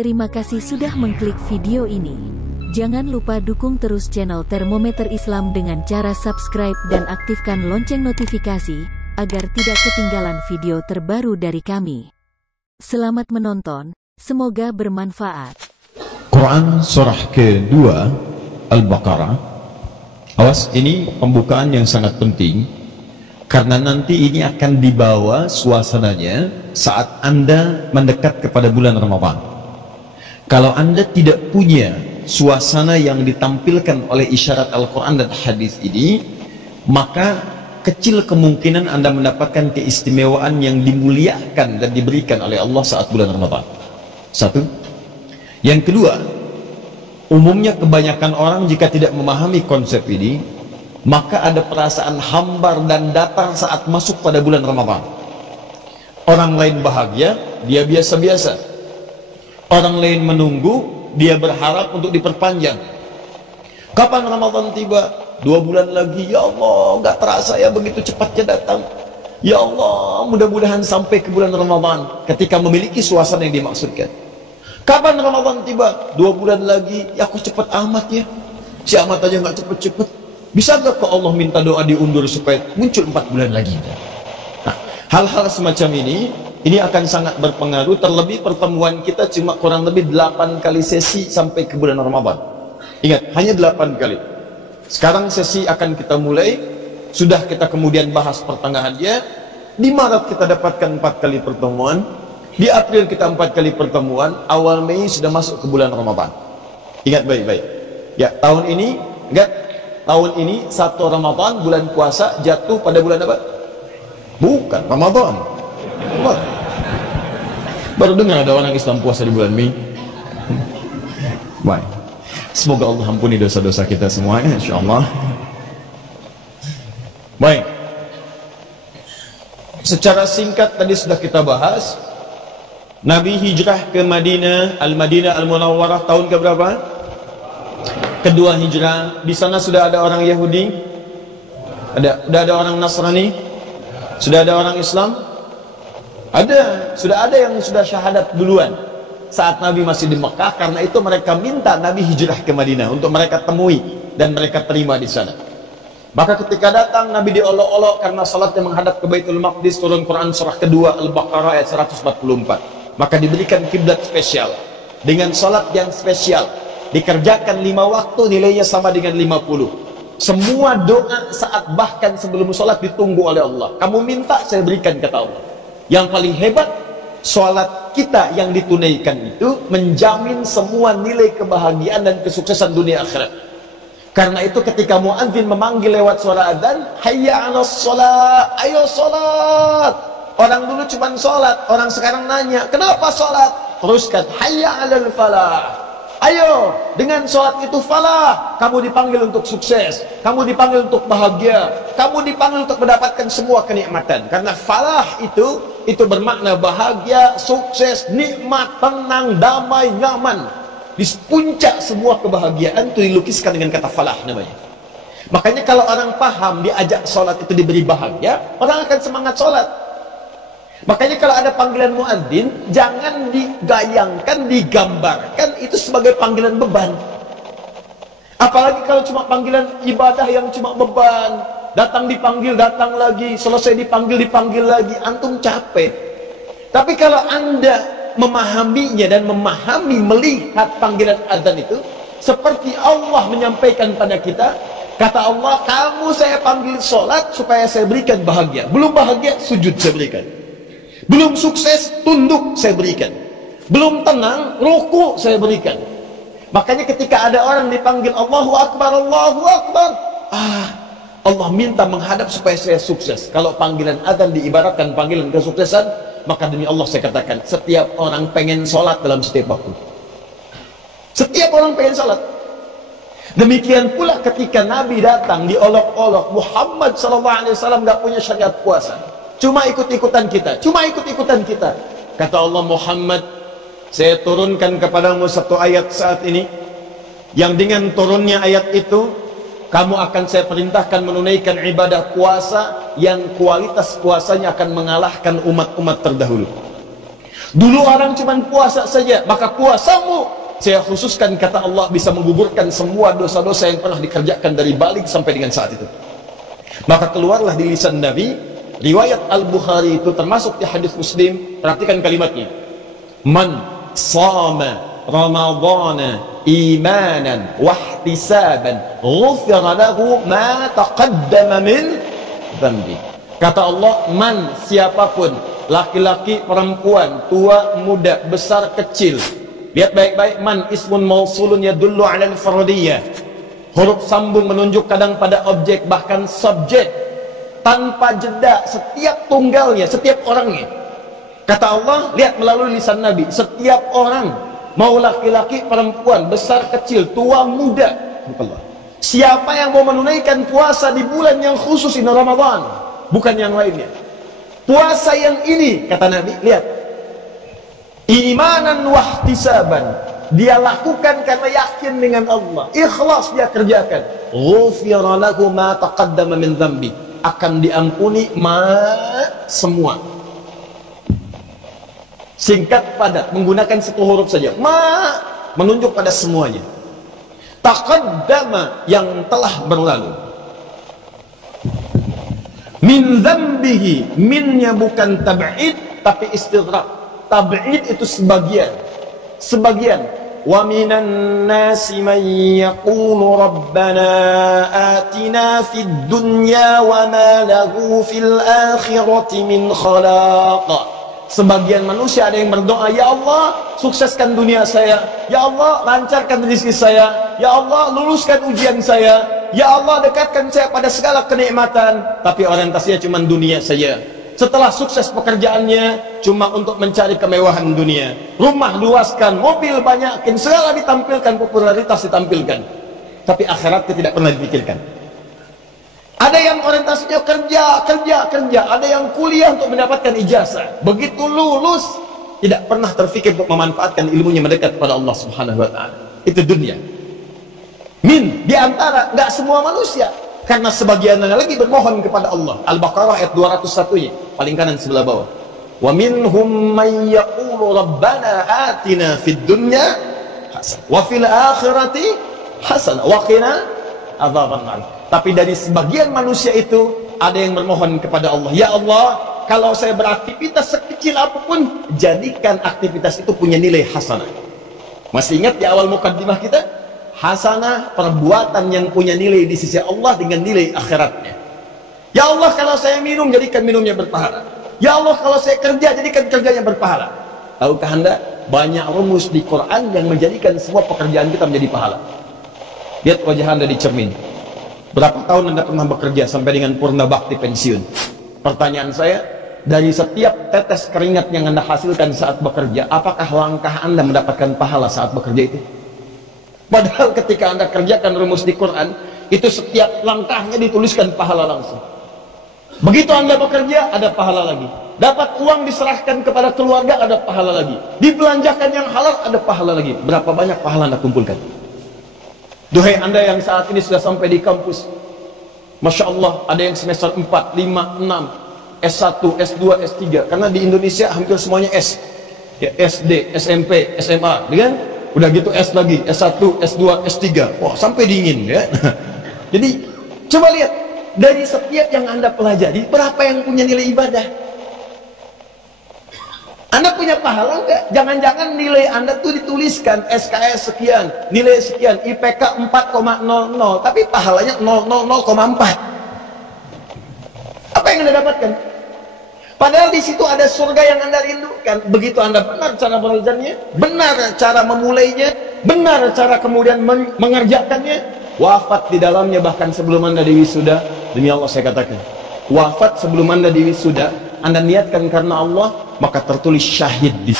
Terima kasih sudah mengklik video ini. Jangan lupa dukung terus channel Termometer Islam dengan cara subscribe dan aktifkan lonceng notifikasi, agar tidak ketinggalan video terbaru dari kami. Selamat menonton, semoga bermanfaat. Quran surah kedua Al-Baqarah. Awas, ini pembukaan yang sangat penting, karena nanti ini akan dibawa suasananya saat Anda mendekat kepada bulan Ramadan. Kalau Anda tidak punya suasana yang ditampilkan oleh isyarat Al-Quran dan hadis ini, maka kecil kemungkinan Anda mendapatkan keistimewaan yang dimuliakan dan diberikan oleh Allah saat bulan Ramadan. Satu. Yang kedua, umumnya kebanyakan orang jika tidak memahami konsep ini, maka ada perasaan hambar dan datar saat masuk pada bulan Ramadan. Orang lain bahagia, dia biasa-biasa. Orang lain menunggu, dia berharap untuk diperpanjang. Kapan Ramadan tiba? 2 bulan lagi. Ya Allah, gak terasa ya begitu cepatnya datang. Ya Allah, mudah-mudahan sampai ke bulan Ramadan ketika memiliki suasana yang dimaksudkan. Kapan Ramadan tiba? 2 bulan lagi. Ya, kok cepat amat ya. Si amat aja gak cepet-cepet. Bisa gak kok Allah minta doa diundur supaya muncul 4 bulan lagi? Nah, hal-hal semacam ini akan sangat berpengaruh. Terlebih pertemuan kita cuma kurang lebih 8 kali sesi sampai ke bulan Ramadan. Ingat, hanya 8 kali. Sekarang sesi akan kita mulai. Sudah kita kemudian bahas pertengahannya. Di Maret kita dapatkan 4 kali pertemuan. Di April kita 4 kali pertemuan. Awal Mei sudah masuk ke bulan Ramadan. Ingat baik-baik. Ya, tahun ini, ingat, tahun ini 1 Ramadan, bulan puasa, jatuh pada bulan apa? Bukan Ramadan. Baru dengar ada orang Islam puasa di bulan Mei. Baik. Semoga Allah ampuni dosa-dosa kita semuanya, insyaallah. Baik. Secara singkat tadi sudah kita bahas. Nabi hijrah ke Madinah, Al-Madinah Al-Munawwarah tahun keberapa? Kedua hijrah. Di sana sudah ada orang Yahudi? Sudah ada orang Nasrani? Sudah ada orang Islam? Ada, sudah ada yang sudah syahadat duluan saat Nabi masih di Mekah. Karena itu mereka minta Nabi hijrah ke Madinah untuk mereka temui dan mereka terima di sana. Maka ketika datang Nabi diolok-olok karena salatnya menghadap ke Baitul Maqdis. Turun Quran surah kedua Al-Baqarah ayat 144. Maka diberikan kiblat spesial dengan salat yang spesial. Dikerjakan 5 waktu, nilainya sama dengan 50. Semua doa saat bahkan sebelum salat ditunggu oleh Allah. Kamu minta, saya berikan, kata Allah. Yang paling hebat, sholat kita yang ditunaikan itu menjamin semua nilai kebahagiaan dan kesuksesan dunia akhirat. Karena itu ketika muadzin memanggil lewat suara adzan, hayya 'alas shalah, ayo sholat. Orang dulu cuma sholat, orang sekarang nanya, kenapa sholat? Teruskan, hayya 'alal falah. Ayo, dengan sholat itu falah. Kamu dipanggil untuk sukses, kamu dipanggil untuk bahagia, kamu dipanggil untuk mendapatkan semua kenikmatan. Karena falah itu bermakna bahagia, sukses, nikmat, tenang, damai, nyaman. Di puncak semua kebahagiaan itu dilukiskan dengan kata falah namanya. Makanya kalau orang paham diajak sholat itu diberi bahagia, orang akan semangat sholat. Makanya kalau ada panggilan muadzin, jangan digayangkan, digambarkan itu sebagai panggilan beban. Apalagi kalau cuma panggilan ibadah yang cuma beban. Datang dipanggil, datang lagi, selesai dipanggil lagi, antum capek. Tapi kalau Anda memahaminya dan melihat panggilan adzan itu seperti Allah menyampaikan pada kita, kata Allah, kamu saya panggil sholat supaya saya berikan bahagia. Belum bahagia, sujud saya berikan. Belum sukses, tunduk saya berikan. Belum tenang, ruku saya berikan. Makanya ketika ada orang dipanggil Allahu Akbar, Allahu Akbar, Allah minta menghadap supaya saya sukses. Kalau panggilan adzan diibaratkan panggilan kesuksesan, maka demi Allah saya katakan, setiap orang pengen sholat dalam setiap waktu. Setiap orang pengen sholat. Demikian pula ketika Nabi datang diolok-olok, Muhammad SAW gak punya syariat puasa, cuma ikut-ikutan kita. Kata Allah, Muhammad, saya turunkan kepadamu satu ayat saat ini, yang dengan turunnya ayat itu kamu akan saya perintahkan menunaikan ibadah puasa yang kualitas puasanya akan mengalahkan umat-umat terdahulu. Dulu orang cuma puasa saja, maka puasamu saya khususkan, kata Allah, bisa menggugurkan semua dosa-dosa yang pernah dikerjakan dari balik sampai dengan saat itu. Maka keluarlah di lisan Nabi, riwayat Al-Bukhari itu termasuk di hadis Muslim, perhatikan kalimatnya. Man sama Ramadana imanan wahtisaban ghufira lahu ma taqaddama min dhanbi. Kata Allah, man, siapapun, laki-laki, perempuan, tua, muda, besar, kecil. Lihat baik-baik, man ismun mausulun yadullu 'ala al-fardiyah. Huruf sambung menunjuk kadang pada objek, bahkan subjek, tanpa jeda, setiap tunggalnya, setiap orangnya. Kata Allah, lihat melalui lisan Nabi, setiap orang, mau laki-laki, perempuan, besar, kecil, tua, muda, siapa yang mau menunaikan puasa di bulan yang khusus ini, Ramadan, bukan yang lainnya, puasa yang ini, kata Nabi, lihat, imanan wahtisaban, dia lakukan karena yakin dengan Allah, ikhlas dia kerjakan, ghufira lahu ma taqaddama min dhanbi, akan diampuni semua. Singkat padat, menggunakan satu huruf saja, menunjuk pada semuanya. Taqaddama, yang telah berlalu. Min dzambihi, minnya bukan tab'id tapi istidrak. Tab'id itu sebagian. Wa minan nasi man yaqulu rabbana atina fid dunya wa ma lahu fil akhirati min khalaq. Sebagian manusia ada yang berdoa, ya Allah, sukseskan dunia saya, ya Allah, lancarkan rezeki saya, ya Allah, luluskan ujian saya, ya Allah, dekatkan saya pada segala kenikmatan. Tapi orientasinya cuma dunia saja. Setelah sukses pekerjaannya, cuma untuk mencari kemewahan dunia. Rumah luaskan, mobil banyakin, segala ditampilkan, popularitas ditampilkan. Tapi akhiratnya tidak pernah dipikirkan. Ada yang orientasinya kerja. Ada yang kuliah untuk mendapatkan ijazah. Begitu lulus, tidak pernah terfikir untuk memanfaatkan ilmunya mendekat kepada Allah Subhanahu wa ta'ala. Itu dunia. Min, diantara, nggak semua manusia. Karena sebagian lagi bermohon kepada Allah. Al-Baqarah ayat 201-nya, paling kanan sebelah bawah. Wa minhum man yaqulu rabbana atina fid dunya hasanah wa fil akhirati hasanah wa qina adzabannar. Tapi dari sebagian manusia itu ada yang bermohon kepada Allah, ya Allah, kalau saya beraktivitas sekecil apapun, jadikan aktivitas itu punya nilai hasanah. Masih ingat di awal mukaddimah kita? Hasanah, perbuatan yang punya nilai di sisi Allah dengan nilai akhiratnya. Ya Allah, kalau saya minum, jadikan minumnya berpahala. Ya Allah, kalau saya kerja, jadikan kerjanya berpahala. Tahukah Anda, banyak rumus di Quran yang menjadikan semua pekerjaan kita menjadi pahala. Lihat wajah Anda di cermin. Berapa tahun Anda pernah bekerja sampai dengan purna bakti pensiun? Pertanyaan saya, dari setiap tetes keringat yang Anda hasilkan saat bekerja, apakah langkah Anda mendapatkan pahala saat bekerja itu? Padahal ketika Anda kerjakan rumus di Quran, itu setiap langkahnya dituliskan pahala langsung. Begitu Anda bekerja, ada pahala lagi. Dapat uang diserahkan kepada keluarga, ada pahala lagi. Dibelanjakan yang halal, ada pahala lagi. Berapa banyak pahala Anda kumpulkan? Duhai Anda yang saat ini sudah sampai di kampus, Masya Allah, ada yang semester 4, 5, 6, S1, S2, S3. Karena di Indonesia hampir semuanya S, ya, SD, SMP, SMA, kan? Udah gitu S lagi, S1, S2, S3. Wah, sampai dingin ya. Jadi coba lihat, dari setiap yang Anda pelajari, berapa yang punya nilai ibadah? Anda punya pahala enggak? Jangan-jangan nilai Anda tuh dituliskan SKS sekian, nilai sekian, IPK 4,00, tapi pahalanya 0,4. Apa yang Anda dapatkan? Padahal di situ ada surga yang Anda rindukan. Begitu Anda benar cara belajarnya, benar cara memulainya, benar cara kemudian mengerjakannya, wafat di dalamnya bahkan sebelum Anda diwisuda. Demi Allah saya katakan, wafat sebelum Anda diwisuda, Anda niatkan karena Allah, maka tertulis syahid di